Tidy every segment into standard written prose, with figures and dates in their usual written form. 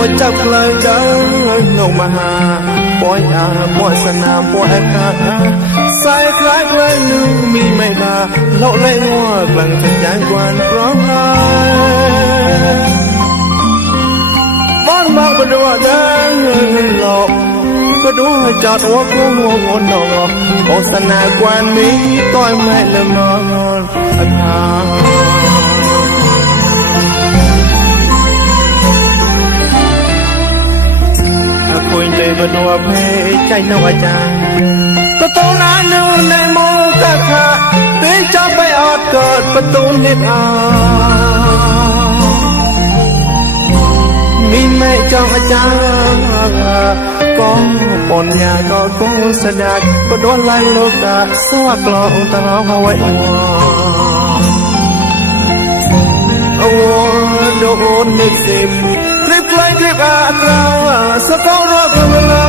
ตัวจับกลางจังนกมาหาปอยอาปอยสนามปอยอากาศสายคล้ายคล้ายนึงมีไม่มาเลาะเล่งัวกลางจะจางกวนพร้อมหายบ้านบางประดูดังหลอกก็ดูให้จอดว่ากูหัวงอนนองโอสนากวนมีต้อยไม่เริ่มนอนอาคาคุยเลยบนหัวเพใจนกอาจารย์ประตูน้ำนูในโมกะค่ะตีจับไปออดเกิดประตูนิดมีแม่เจ้าอาจารย์ก็ปนยาก็คงสะดักก็โดนไล่ลูกตาสวักลองตะลองเอาไว้โอ้โดนนิดสิบคลิปไล่คลิปอาตราสกอรอกันละ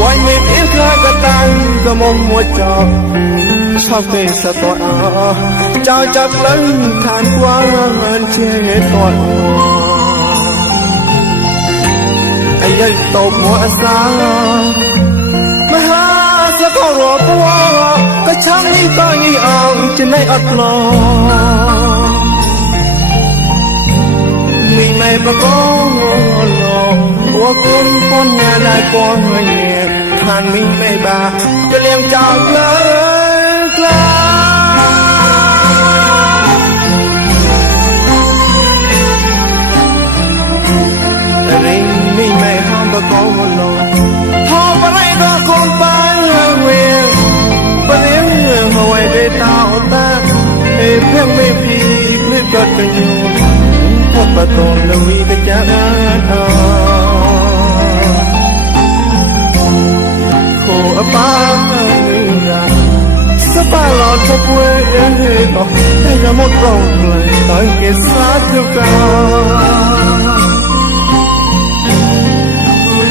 วันมีเพียงแค่กระตังก็มองหัวจอบชอบเกสตัวเจ้าจับเล่นทานกว้างเชี่ยตัวไอ้ยัยตบหัวสามหาสกอรอปัวก็ช่างนี้ก็ยิ่งเอาจะในอัตลอมีไม่ประกอบหลอกว่าคนปนงานได้ก่อนเงียบทานมีไม่บาจะเลี้ยงจากเลยกลาแต่ริงมีไม่ห้ามประกอบหลอกพอไปไรก็คนไปเวียนไปเลี้ยงเงื่อนเอาไว้ได้ตาตาเพียงไม่พีคลิปก็จะอยู่ประตูลวีก็จะโคอปาลีนาสปาลอดทบเวต่อให้กระมดร้องเลยต่อยเกศาทุกา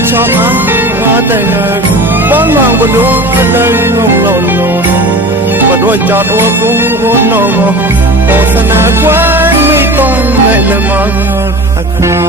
ชอบแต่เงินบ้านวางบนดวงเดินลงหล่นลงก็ด้วยจอดหัวกุ้งหัวนองโฆษณากว้านไม่ต้องไม่ละมังอาคา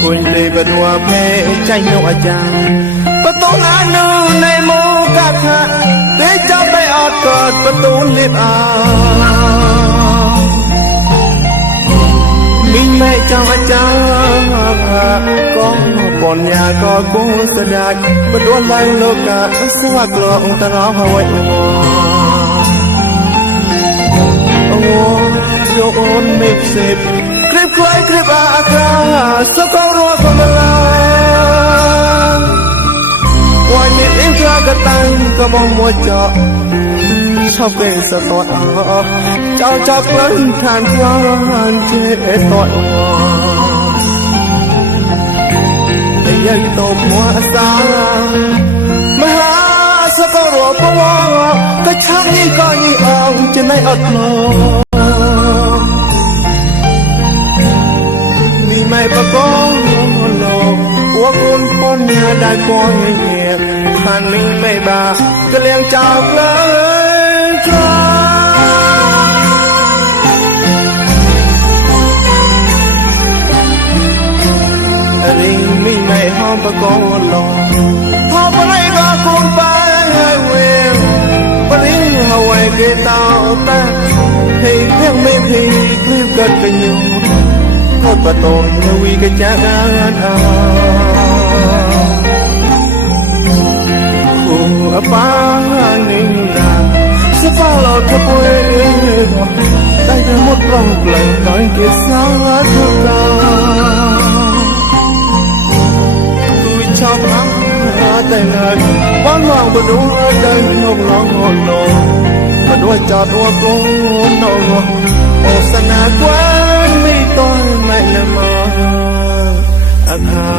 คุยเลยบนหัวเพใจนกอาจารย์ประตูน้ำนูในโมกะค่ะได้จับไปออดเกิดประตูลิบมีแม่เจ้าอาจารย์ก็ปนยาก็คงสะดักประดวนไล่โลกะสวักลองตะร้องเอาไว้โอ้โยนไม่เสพคลิปคล้ายคลิปอาคาสกอรัวคนละวันนี้เองกระกระตังก็มองมัวเจาะชอบเกสตัวเจ้าจับเล่นทานกว้างเจ็ดตัวไอ้ยัยตบหัวสามหาสกอรัวปัวก็ช่างนี้ก็ยิ่งเอาจะในอัตโลไม่ประกอบหลอกว่าคนปนงานได้ก่อนเงียบทานมีไม่บาก็เลี้ยงจากเลยกลาริงมีไม่ห้องประกอบหลอกพอไปไรก็คนไปเวียนปริงเอาไว้เกตาแต่ให้เพียงไม่พีคลิปกันกันอยู่ประตูนวีก็จะคู่ปานินาสปาลอดทบเวได้จะหมดร้องเพลงต่อยเกศาทุกาคุยชอบแต่เงินบ้านวางบนดวงเดินนกร้องโหนมาด้วยจอดหัวกุ้งนกโฆษณากว้านไม่ต้องไม่ละมังอาคา